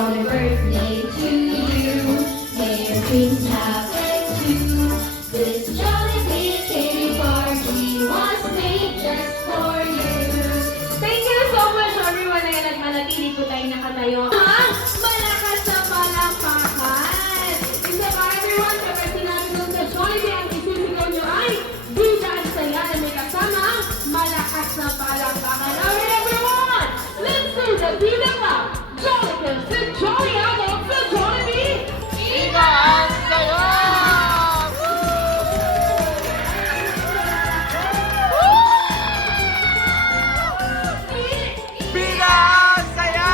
Happy birthday to you. May your dreams happen too. This Jollibee candy bar we was made just for you. Thank you so much everyone na nagmanatili po tayo nakatayo. Malakas na palakpakan! Isa pa everyone, kapag sinabi nung sa Jollibee, ang isisigaw nyo ay Bida ang Saya na may kasama malakas na palakpakan. Alright everyone, let's do the Bida Club! Jolly the Jolly out of the Jollibee! Bida ang Saya! Bida ang Saya!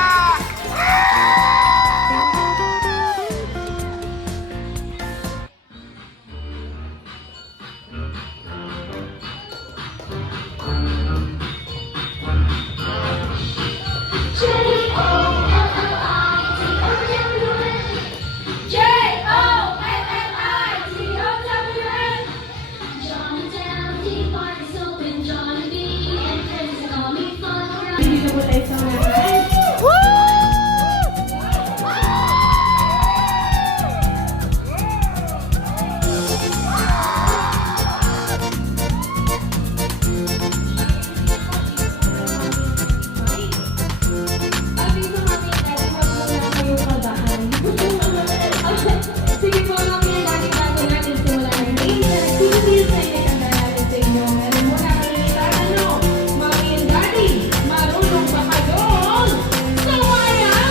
Dito po tayo sa mga sige po, mamaya lagi bago natin simulan ang game na activities na itatanda natin sa inyo. Meron muna kami ano, Mommy and Daddy, marunong ba kayo? Sawayan!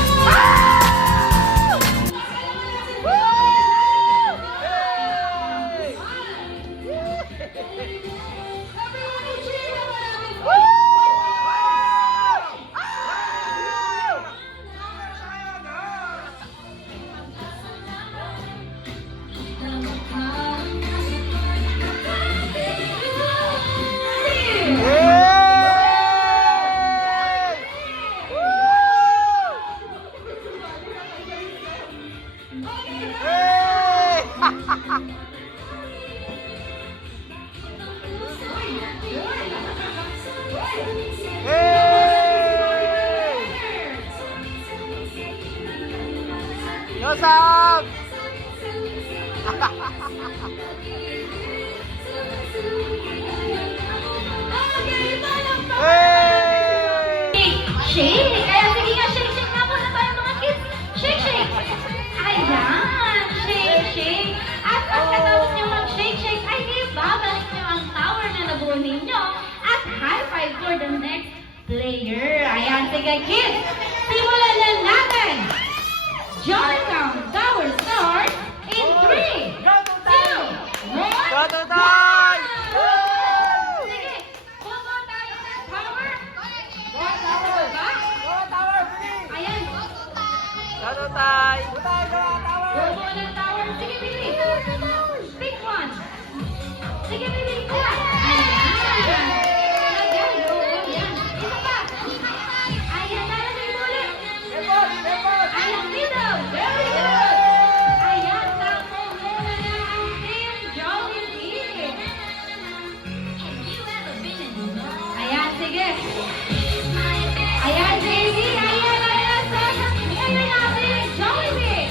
Everyone cheer naman! Yosam! Shake! Kaya sige nga, shake na muna tayo mga kids. Shake! Ayan! Shake! At pagkatapos nyo mag-shake, ay ibabalik nyo ang tower na nabuo ninyo at high five for the next player. Ayan, sige kids! Simulan na natin! Jollitown Tower starts in 3, 2, 1, Go to time! Sige! Pumunta tayo sa tower! Ayan! Go to time! Buo ng tower. Sige, Billy. Pick one. Sige, Billy. Ayan. Ayan. Oo, yan. Isa pa. Ayan, lalagay mo ulit. Ayan, middle. Very good. Ayan, takbo muna na ang Team Jollibee. Ayan, sige. Ayan, JC. Ayan, ayan natin. Jollibee.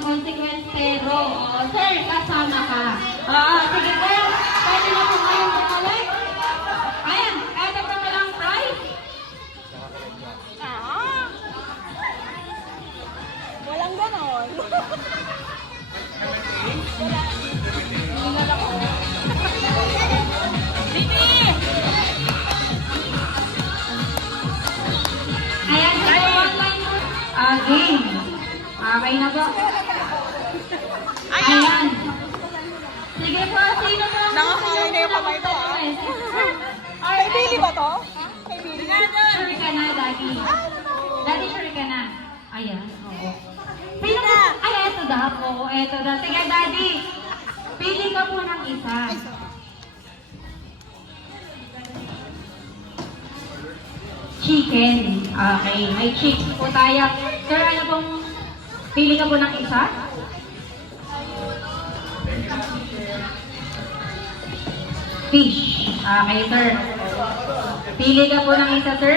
consequence, pero, sir, kasama ka. Sige, sir, pwede na po kayong bumalik. Ayan, eto pa walang prize. Walang ganon. Ayan, sir, online po. Game. Okay na po. Ayan. Sige po, sino po? Nakakaway na yung kamay ko, ah. Kay Billy ba to? Kay Billy? Sure ka na, Daddy. Daddy, sure ka na. Ayan, oo. Sino po? Ay, eto daw po. Eto daw. Sige, Daddy. Pili ka po ng isa. Chicken. Okay, may chicken po tayo. Sir, ano pong pili ka po ng isa? Fish. Okay, sir. Pili ka po ng isa, sir.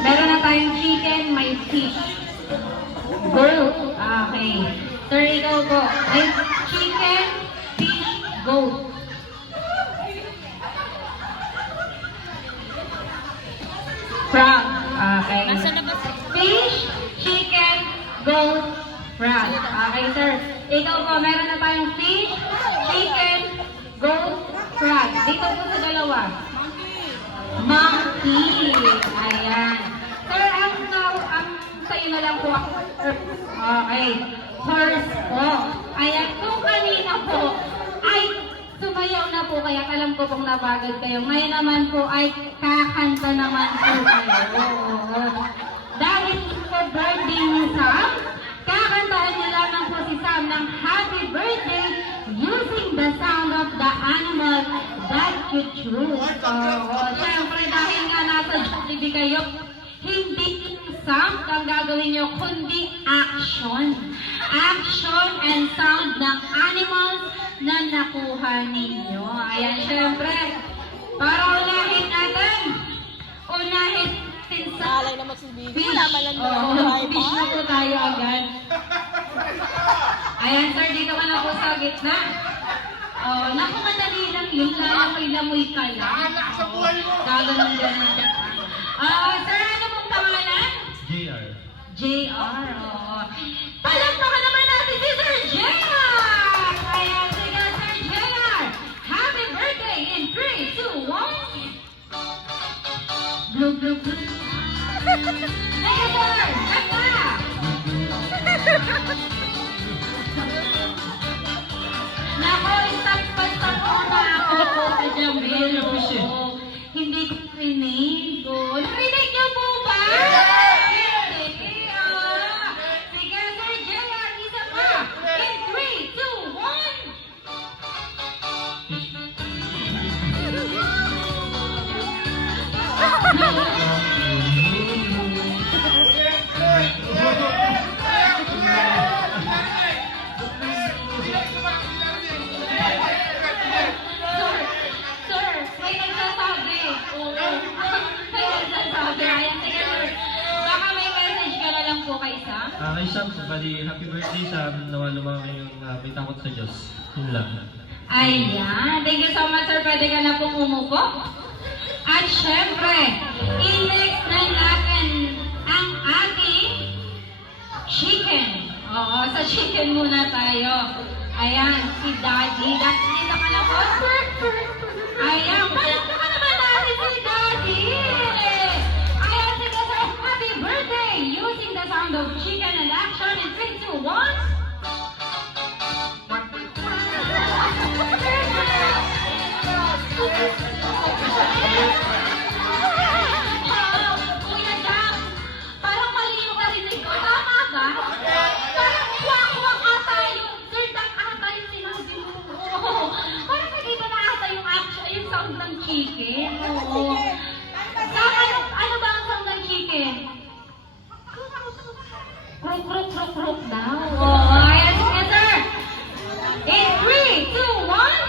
Meron na tayong chicken, may fish. Goat. Okay. Sir, ikaw po. May chicken, fish, goat. Frog. Okay. Fish, chicken, goat, frog. Okay, sir. Ikaw po, meron na tayong fish, chicken, goat, frog. Dito po sa dalawa. Monkey. Ayan. Sir, ang sa'yo na lang po ako. Okay. Horse po. Ayan. Kung kanina po, ay sumayaw na po, kaya alam ko pong nabagad kayo. Ngayon naman po ay kakanta naman po kayo. Oo. Dahil po birthday ni Sam, kakantahan niyo lamang po si Sam ng happy birthday using the sound of the animal that you choose. Oo. Siyempre, dahil nga nasa Jollibee kayo, hindi sound ang gagawin nyo, kundi action. Action and sound ng animals na nakuha ninyo. Ayan, syempre, para unahin natin. Unahin natin sa Alay naman si Billy. fish. Wala man lang Oo, buhay pa. fish na po tayo agad. Ayan, sir, dito ka na po sa gitna. Oh, naku, madali lang yun. Lalamoy-lamoy ka lang. Gaganon-ganon ka. Sir, ano pong pangalan? JR. JR, oo. Palakpakan naman natin si Sir JR! Kaya sige, Sir JR! Happy birthday in 3, 2, 1! Blue, blue, blue. Hey, Sir! Kanta! Nako, stop po na ako po sa Jamil. Oo. Hindi ko narinig. Narinig niyo po ba? Hindi. Sige, Sir JR, isa pa. In 3, 2, 1. Sir, may nagsasabi. Oo. May nagsasabi. Ayan, sige, sir. Baka may message ka na lang po kay Sam. Kay Sam, bali, happy birthday Sam. Nawa yung may takot sa Diyos. Yun lang. Ayan. Thank you so much, sir. Pwede ka na pong umupo. At syempre, i-next na natin ang ating chicken. Oo, sa chicken muna tayo. Ayan, si Daddy. Daddy, dito ka na po. Ayan, palakpakan naman natin si Daddy. Ayan, sige, sir. Happy birthday! Using the sound of chicken and action in 3, 2, 1. Kuya Jam, parang mali yung narinig ko. Tama ba? Parang kwak-kwak ata yung sirdak ata yung sinabi mo. Oo. Parang nag-iba na ata yung action, yung sound ng chicken. Oo. Ano ba ang sound ng chicken? Kruk, kruk, kruk, kruk daw. Oo. Ayan, sige, sir. In 3, 2, 1.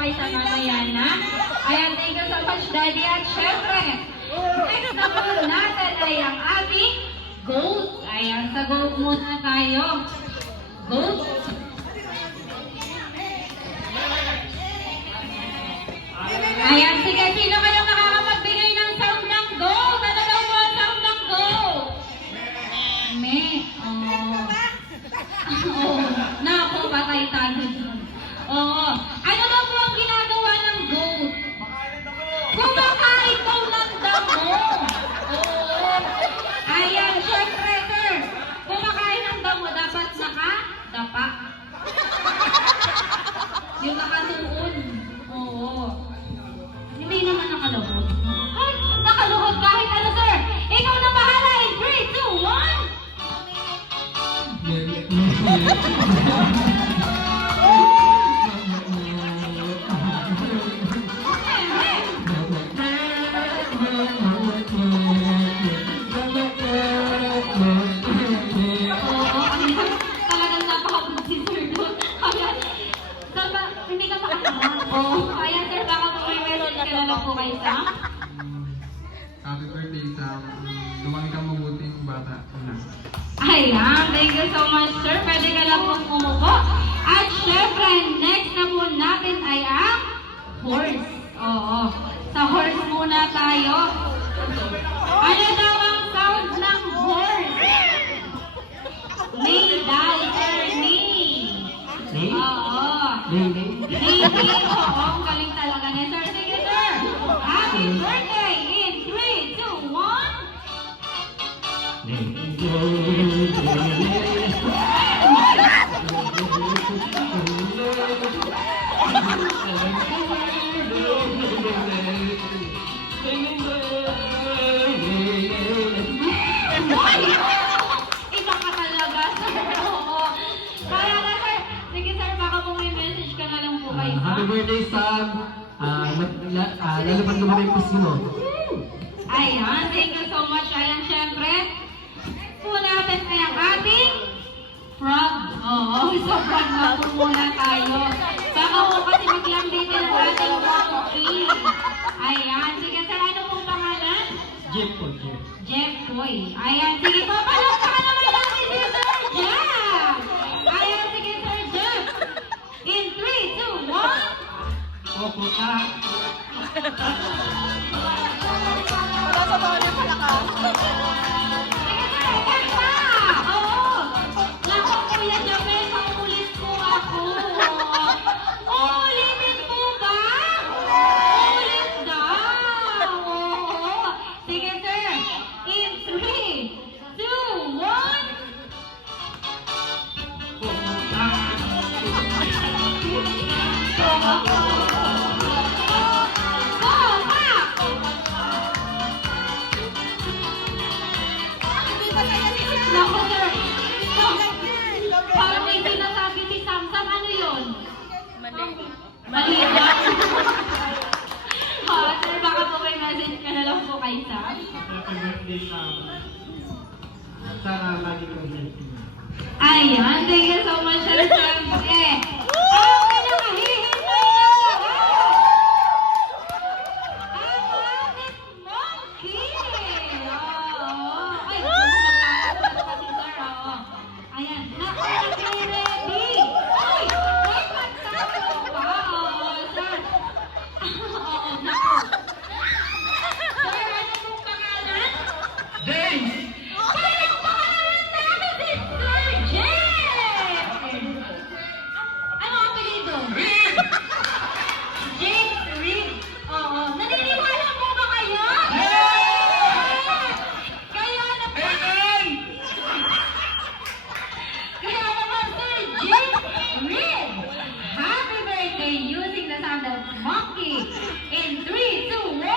kay sa mamaya na. Ayan, thank you so much, Daddy. At syempre, next na po natin ay ang ating goat. Ayan, sa goat muna tayo. Goat. Ayan, sige, sino kayong nakakapagbigay ng sound ng goat? Ano daw po ang sound ng goat? Me. Oh. Oo. Naku, patay tayo dun. Oo. Ano daw po ang ginagawa ng goat? Kumakain daw ng damo. Oo. Ayan, syempre, sir. Kumakain ng damo, dapat naka-dapa. Yung nakatuon. Oo. Hindi naman nakaluhod. Ay, nakaluhod kahit ano, sir. Ikaw na bahala in 3, 2, 1. Oo, talagang napakabog si sir doon. Ayan. Sir, hindi ka makakama. Oo. Ayan, sir, baka po may message ka na lang po kayo sa... Happy birthday, Sam. Lumaki kang mabuting bata. Ayan, thank you so much, sir. Pwede ka lang pong umupo. At syempre, next na po natin ay ang horse. Oo. Sa horse muna tayo. Ano daw ang sound ng horse? Neigh daw, sir. Neigh. Oo. Neigh. Oo, ang galing talaga niya, sir. Sige, sir. Happy birthday in 3, 2, 1. Iba ka talaga, sir. Oo. Kaya na, sir. Sige, sir, baka po may message ka na lang po kayo. Happy birthday, Sam. Lalo pag lumaki yung pusi mo. Ayan, thank you so much. Ayan, syempre, po natin ay ang ating frog. Oo, so frog na po muna tayo. Baka po kasi maglambitin ang ating monkey. Ayan, sige sir, ano pong pangalan? Jeff po, Jeff. Jeff Toy. Ayan, sige po, palakpakan naman natin si Sir Jeff. Ayan, sige Sir Jeff. In 3, 2, 1. Opo, ka. Wala sa mga niya palakas. Oo. Naku, Kuya Jabel, makulit po ako. Uulitin po ba? Uulit daw. Oo. Sige, sir. In 3, 2, 1. Naku, sir. Parang may sinasabi si Samsam. Ano yun? Mali ba? Sir, baka po may message ka na lang po kay Sam. Happy birthday, Sam. Sana lagi kang healthy. Ayan, thank you so much, Sir Sam. Ang pinakahihintay na lahat! Ang ating monkey! Oo. Ay, magkakaroon kasi, sir. Oo. Ayan, naka-ready! Ay, may pagtalo pa! Oo, sir. Oo, naku. Sir, ano pong pangalan? James! Parang pangalan namin si Sir Jeff! Ano ang apelido? Reed! James Reed. Oo. Naniniwala po ba kayo? Kaya naman. Amen! Kaya naman, Sir James Reed. Happy birthday using the sound of monkey. In 3, 2, 1.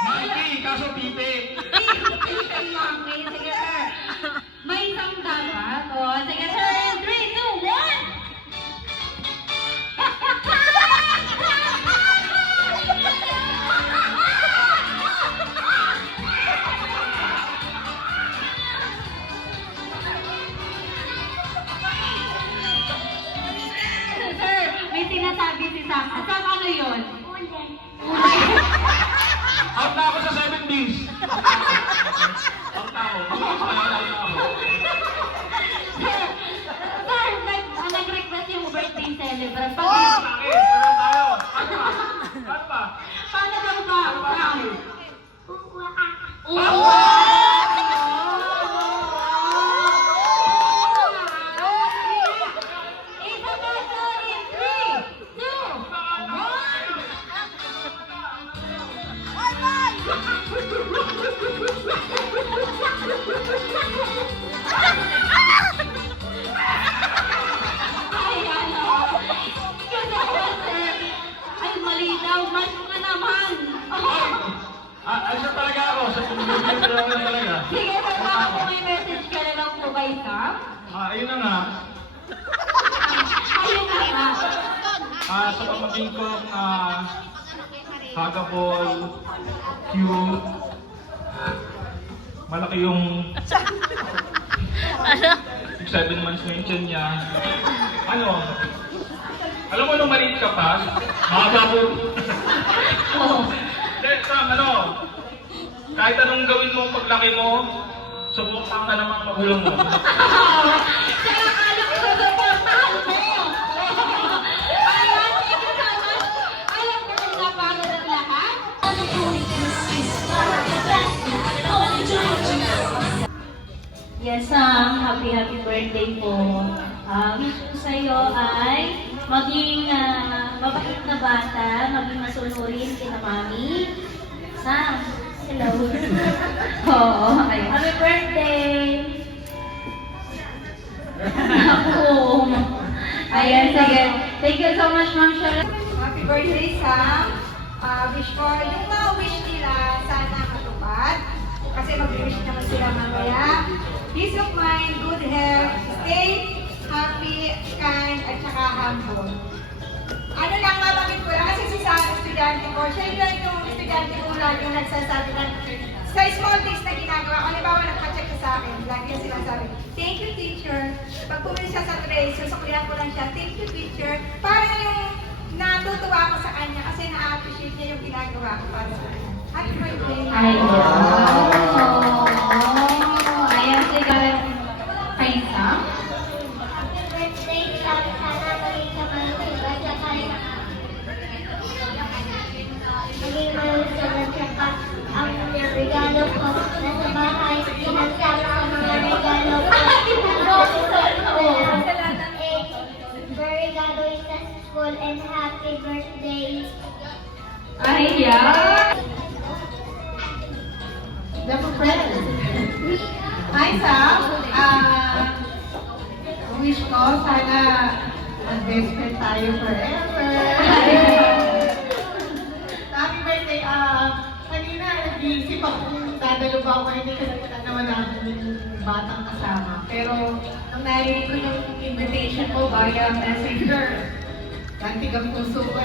Mikey, kaso pipi. Ayun na nga. Ayun na nga. Sa pamangkin ko, hagabol, cute, malaki yung 7 months na yung tiyan niya. Ano? Alam mo nung maliit ka pa? Hagabol. Sam, ano? Kahit anong gawin mo paglaki mo, subukan ka ng mga magulang mo. Kaya akala ko susuportahan mo. Ayan, thank you so much. Alam ko kung napagod ang lahat. Yes, happy birthday po. Wish ko sa'yo ay maging mabait na bata, maging masunurin kina mami. Sam, hello. Oo, ay, happy birthday! Ako. Ayan, sige. Thank you so much, Ma'am Sharon. Happy birthday, Sam. Wish ko, yung mga wish nila, sana matupad. Kasi mag-wish naman sila mamaya. Peace of mind, good health, stay happy, kind, at saka humble. Ano lang, mabangit ko lang kasi si Sam, estudyante ko, siya yung estudyante ko lagi yung nagsasabi ng sa small things na ginagawa ko. Halimbawa, nagpa-check siya sa akin, lagi yung sinasabi, thank you, teacher. Pag pumili siya sa tray, susuklihan ko lang siya, thank you, teacher. Parang yung natutuwa ko sa kanya kasi na-appreciate niya yung ginagawa ko para sa kanya. Happy birthday! Ay, wow. Ayan, sige. Kay Sam. Birthday, Sam. Sana maging ka malusog at saka maging malusog at saka ang regalo ko na sa bahay, sinasama sa mga regalo ko. Very gagawin sa school and happy birthday. Ay, yeah. Hi, Sam. Wish ko, sana mag-best friend tayo forever. Happy birthday. Kanina, nag-iisip ako kung dadalo ba ako, hindi ko nakita naman namin yung batang kasama. Pero, nung narinig ko yung invitation mo via messenger, kantig ang puso ko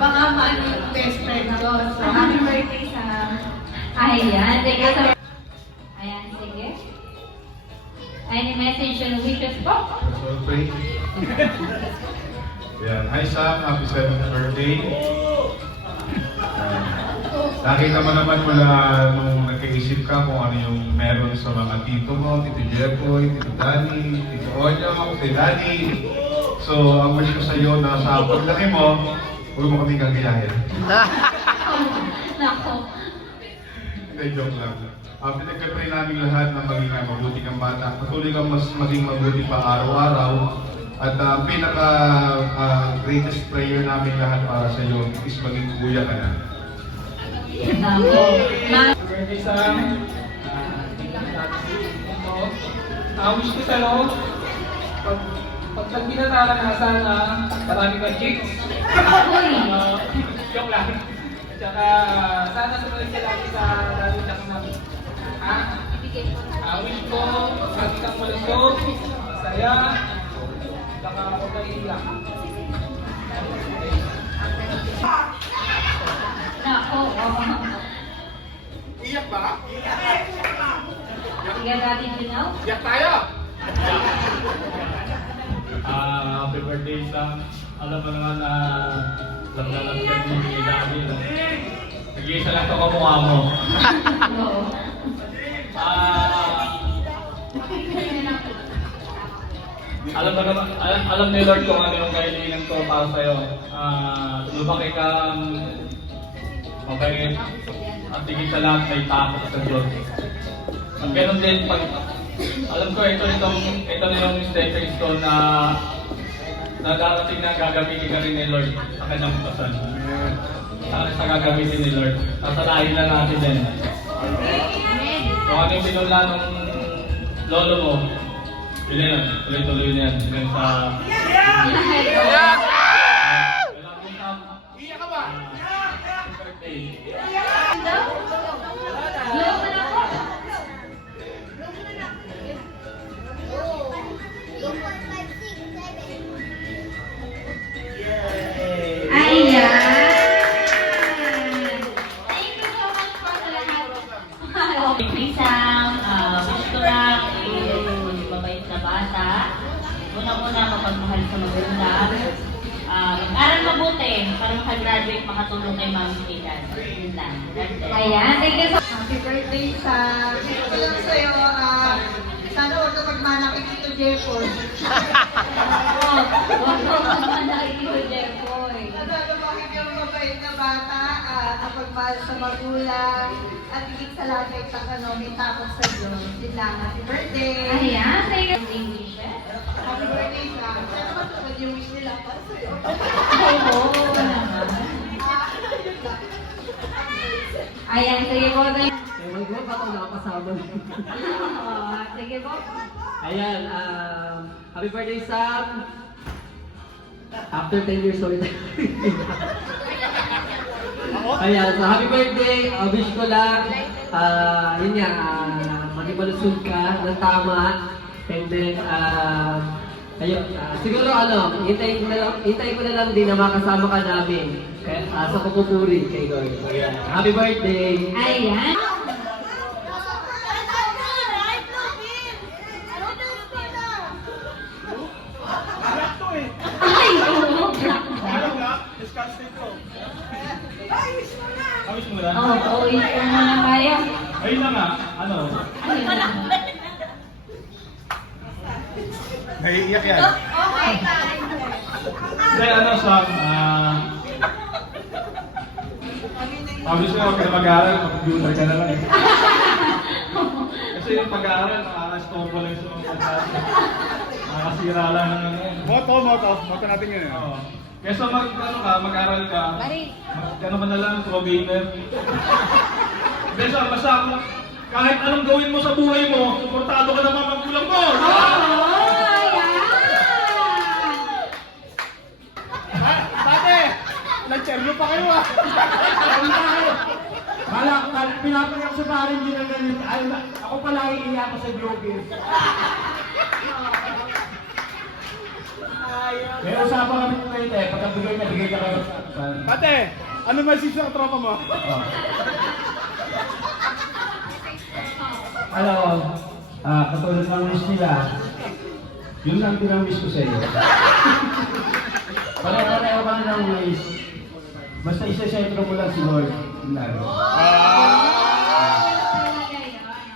baka maano yung best friend ko. So, happy birthday, Sam. Ayan, thank you so much. Ayan, sige. Any message and wishes po? So, pray. Yan. Hi Sam, happy 7th birthday. Nakita mo naman mula nung nagkaisip ka kung ano yung meron sa mga tito mo, Tito Jeffoy, Tito Danny, Tito Onyo, Tito Danny. So, ang wish ko sa iyo na sa paglaki mo, huwag mo kaming gagayahin. Nako. Hindi, joke lang. Pinagkatry namin lahat na maging mabuti kang bata. Patuloy kang mas maging mabuti pa araw-araw. At pinaka-greatest prayer namin lahat para sa iyo is maging kuya ka na. Nako. Birthday, Sam. Wish ko sa'yo, pag pinatarasan na marami kang chicks. Joke lang. At saka, sana sumalik ka lagi sa dati sa kami. Wish ko, lagi kang malusog, masaya, saka huwag kang iiyak. Nako. Iyak ba? Sige, Daddy Ginaw. Iyak tayo! Happy birthday, Sam. Alam mo naman na lamdaman ka ni Daddy. Nag-iisa lang ito kamukha mo. Oo. Alam ni Lord kung ano yung kailangan ko para sa'yo. Lumaki kang mabait at higit sa lahat may takot sa Diyos. At ganun din, alam ko ito na yung stepping stone na darating na gagamitin ka rin ni Lord sa kanyang pasan. Sa gagamitin ni Lord. Sasalahin lang natin din. Kung ano yung pinula ng lolo mo, yun na yun. Tuloy-tuloy na yan. Hanggang sa... Iyak! Iyak ka ba? Birthday. Blow mo na po. Sam, wish ko lang yung mabait na bata. Una-una, mapagmahal sa magulang. Mag-aral mabuti para makagraduate, makatulong kay Ma'am Kilan. Yun lang. That's it. Ayan, thank you so Happy birthday sa... Ito ko lang sa'yo, sana huwag ka magmana kay Tito Jeffoy. much. Huwag mo naman nakikita, Jeffoy. Sana lumaki kang mabait na bata, kapagmahal sa magulang, at higit sa lahat ay may takot sa Diyos. Yun lang, happy birthday! Ayan, thank you. Wishes. Happy birthday sa... Sana matupad yung wish nila para sa'yo. Ay, oo naman. Ayan, sige po. Ewan ko, baka nakakasama. Sige po. Ayan, happy birthday, Sam! After 10 years old. Ayan, so happy birthday! Wish ko lang, yun nga, maging malusog ka ng tama. And then, ayun, siguro hintayin ko na lang din na makasama ka namin sa pupupuri kay God. Ayan. Happy birthday! Ayan. Ay, oo. Awis mo na? Oo, ito muna tayo. Ayun na nga, ano? Naiiyak yan. Hindi, ano, Sam, Pablis ko, huwag ka na mag-aaral, mag-computer ka na lang eh. Kasi yung pag-aaral, nakaka-stop lang sa mga pag-aaral. Nakakasira lang ng ano yan. Moto natin yun eh. Oo. Kesa mag-aral ka, mag-ano ka na lang, probainer. Hindi, Sam, basta kahit anong gawin mo sa buhay mo, suportado ka naman magulang mo! Nag-cherno pa kayo ah! Pinapayak sa parin din ang ganito. Ako pala iiyak ko sa Globis. May usapan kami ng ganito eh. Pagkabigay na, bigay ka kayo. Pate, ano message sa tropa mo? Katulad ng wish nila, yun lang din ang wish ko sa iyo. Pare-pareho kami ng wish. Basta isa-sentro mo lang si Lord. Yun lang.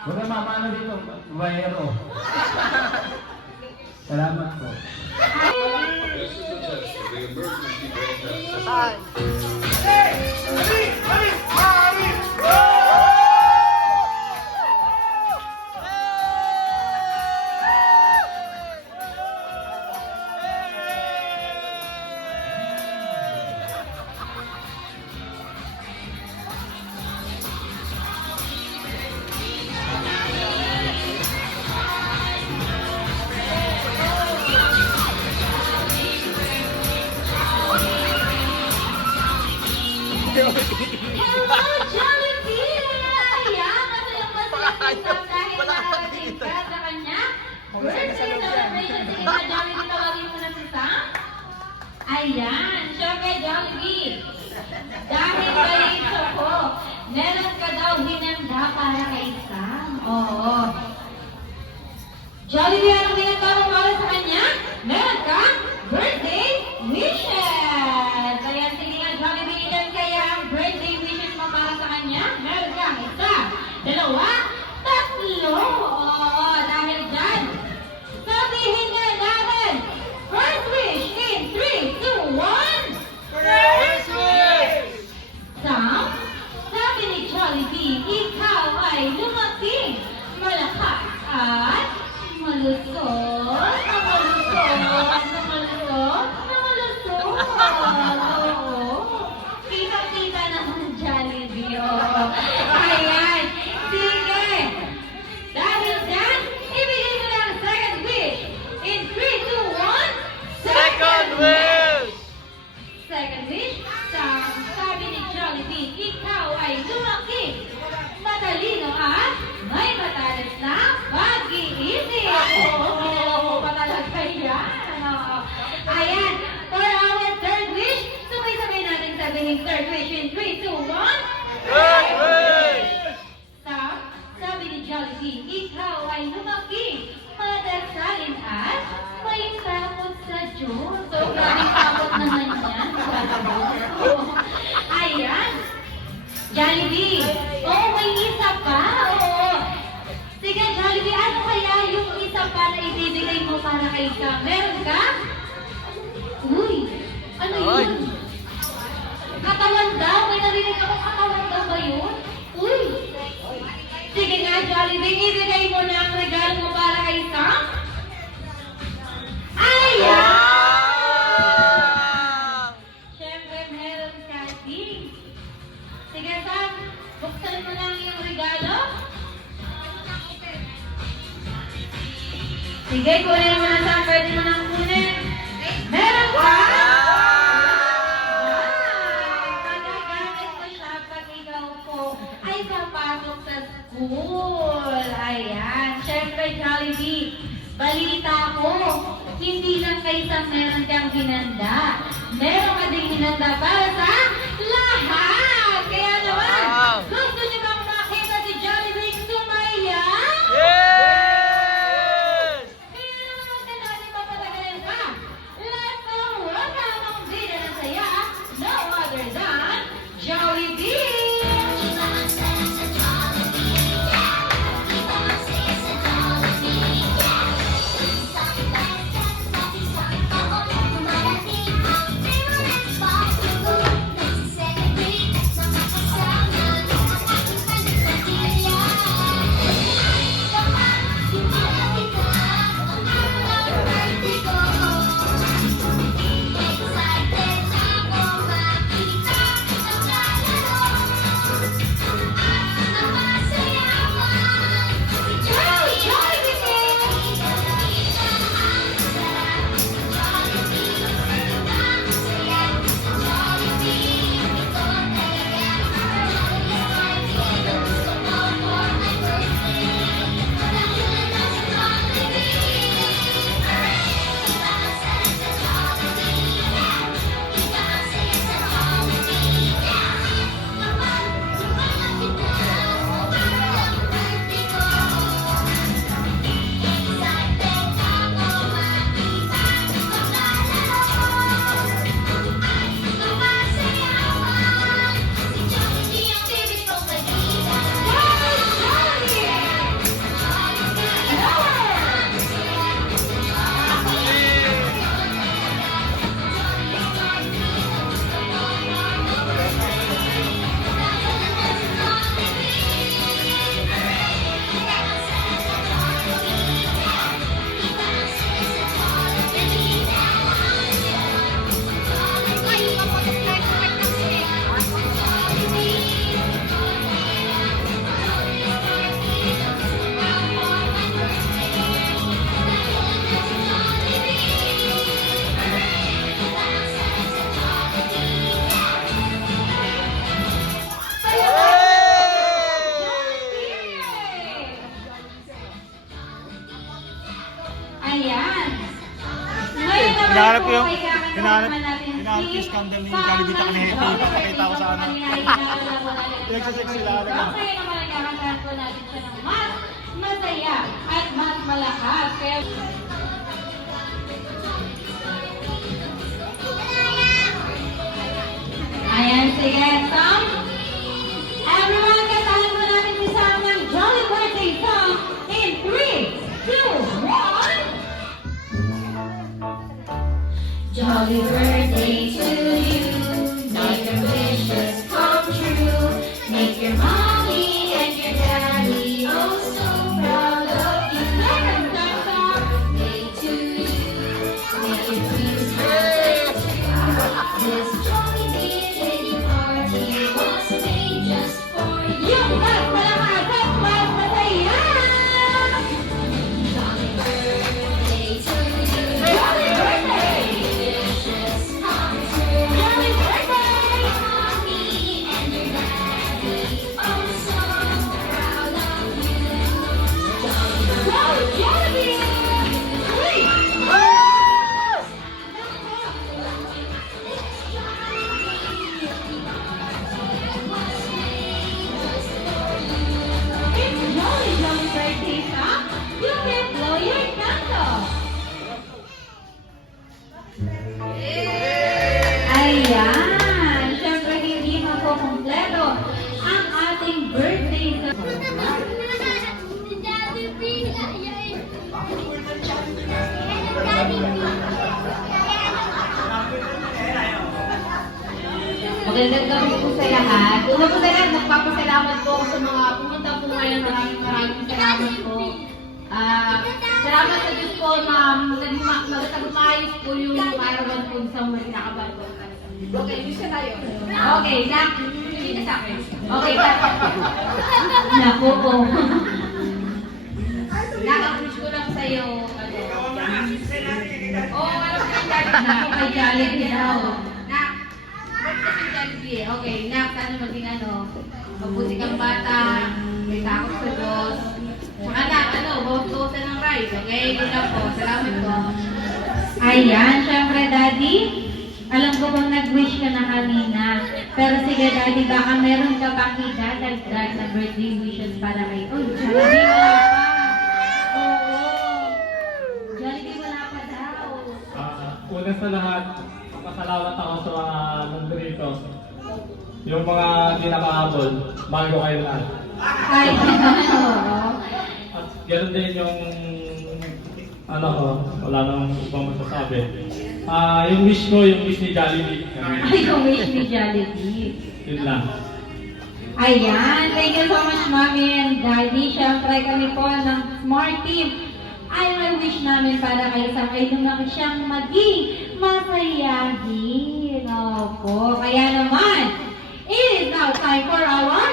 Huwag na mamano dito, bayero. Salamat po. Hello, Jollibee! Ayan, masayang-masaya si Sam dahil nakarating ka sa kanya. Birthday celebration. Sige na, Jollibee, tawagin mo na si Sam. Ayan, syempre, Jollibee. Dahil balito ko, meron ka daw hinanda para kay Sam. Oo. Jollibee, anong hinanda mo para sa kanya? Meron ka birthday wishes. Ayan, sige nga, Jollibee, ilan kaya ang birthday wishes mo para sa kanya? Meron ka, isa, dalawa, tatlo. Oo, dahil dyan, sabihin nga natin, first wish in 3, 2, 1. First wish! Sam, sabi ni Jollibee, ikaw ay lumaki, malakas at malusog. Jollibee, ikaw ay lumaki, madasalin at may takot sa Diyos. So, maraming takot naman yan. Ayan. Jollibee. Oo, may isa pa. Oo. Sige, Jollibee, ano kaya yung isa pa na ibibigay mo para kay Sam? Meron ka? Uy, ano yun? Katawan daw. May narinig ako, katawan daw ba yun? Uy. Sige nga, Jollibee, ibigay mo na ang regalo mo para kay Sam. Ayan! Siyempre, meron ka din. Sige, Sam, buksan mo lang yung regalo. Sige, kunin mo na, Sam. Pwede mo nang kunin. Meron ka! Magagamit mo siya pag ikaw po ay papasok sa school. Ayan. Siyempre, Jollibee, balita ko, hindi lang kay Sam meron kang hinanda. Meron ka ding hinanda para sa lahat. Kaya naman, gusto niyo bang makita si Jollibee sumaya? Yes! Kaya naman huwag ka natin papatagalin pa. Let's go! Welcome ang bida na saya. No other than Jollibee! Ayan. Ngayon naman Hinahanap po ko yung- ay kakasama hinahanap- natin hinahanap si yung scandal ni Sam Jollibee ng Takneto. Jollibee. Ipapakita ko sa ano. Kanina ay inaalala ko natin ang Pinagsasex sila, Jollibee. ano? Ngayon naman ay kakasama po natin siya ng mas masaya at mas malakas. Kaya ayan, sige, Sam. Everyone, kasalan mo natin si Sam ng Jolly Birthday song in 3, 2, 1. Jolly birthday to you. Make your wishes come true. Make your mommy and your daddy oh so proud of you. Birthday to you. Make your dreams come true. This Jollibee Lady Party was made just for you. Yung mas malakas at mas masaya. Jolly birthday to you. Jolly birthday. Wishes come true. Jolly birthday. Mommy and your daddy oh so proud of you. Jolly Jollibee. It's Jolly Jolly Magandang gabi po sa lahat. Una po sa lahat, nagpapasalamat po ako sa mga pumunta po ngayon. Maraming salamat po. Salamat sa Diyos po na nagtagumayos po yung arawan po sa mga nakabago. Okay, gusto tayo. Okay, hindi sa akin. Okay, Naku po. nakapush ko lang sa'yo. Alam ko yung Naku kay Jollibee daw. Okay, sana maging mabuti kang bata, may takot sa Diyos. Saka bawas-bawasan ng rice, okay? Yun lang po. Salamat po. Ayan, syempre Daddy. Alam ko bang nag-wish ka na kanina. Pero sige Daddy, baka meron ka pang idadagdag na birthday wishes para kay... Oh, Jollibee wala pa. Oo. Jollibee wala pa daw. Una sa lahat, pasalamat ako sa mga nandito. Yung mga hindi nakahabol, mahal ko kayo lahat. Ay, oo. At ganoon din yung wala nang ibang masasabi. Yung wish ko, yung wish ni Jollibee. Ay, yung wish ni Jollibee. Yun lang. Ayan, thank you so much, Mommy and Daddy. Siyempre kami po ng Smart Team. Ay, wish namin para kayo sa kayo lumaki siyang maging masayahin. Opo, kaya naman, it is now time for our